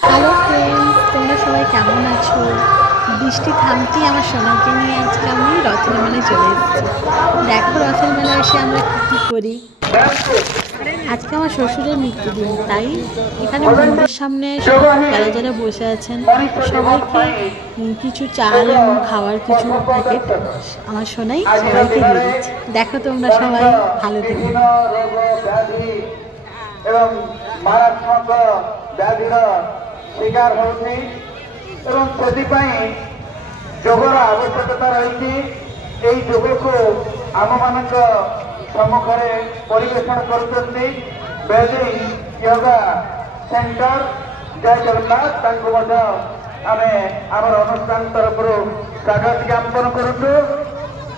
Hello friends, তোমরা সবাই কেমন আছো? বৃষ্টি থামতেই আমার সোনাকে নিয়ে আজকে আমি রথের মেলায় চলে এসেছি। দেখো রথের মেলায় এসে আমরা কী করি। আজকে আমার শ্বশুরের মৃত্যুদিন, তাই এখানে মন্দিরের সামনে যারা যারা বসে আছেন সবাইকে কিছু চাল এবং খাওয়ার কিছু প্যাকেট আমার সোনাই সবাইকে দিয়ে দিচ্ছি। দেখো তোমরা সবাই ভালো থেকো। এবং মারাত্মক ব্যাধির শিকার হଉଛି ଏବଂ ସେଥିପାଇଁ ଯୋଗର ଆବଶ୍ୟକତା ରହିଛି। ଏହି ଯୋଗକୁ ଆମମାନଙ୍କ ସମ୍ମୁଖରେ ପରିବେଷଣ କରୁଛନ୍ତି ବେଦି ୟୋଗା ସେଣ୍ଟର। ଜୟ ଜଗନ୍ନାଥ। ତାଙ୍କୁ ମଧ୍ୟ ଆମେ ଆମର ଅନୁଷ୍ଠାନ ତରଫରୁ ସ୍ୱାଗତ ଜ୍ଞାପନ କରୁଛୁ।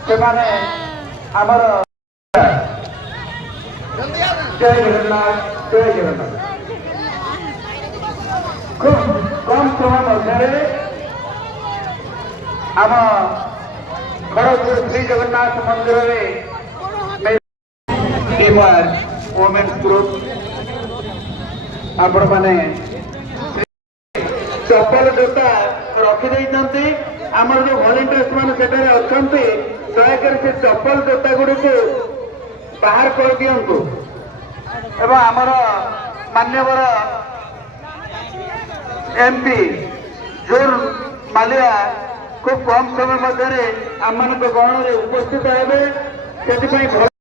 ସେମାନେ ଆମର जय जगन्नाथ जय जगन्नाथ। खूब कम समय मध्य आम खड़गपुर श्री जगन्नाथ मंदिर में वोमेन्स ग्रुप आपण मैंने चप्पल जोता रखी आमर जो भलेंटियर्स मैंने अच्छा दयाकोरी से चप्पल जोता गुड़ी को बाहर कर दिंतु एवं आमर मान्यवर एमपी जोर मालिया खूब कम समय मध्य आम गहन उपस्थित हे।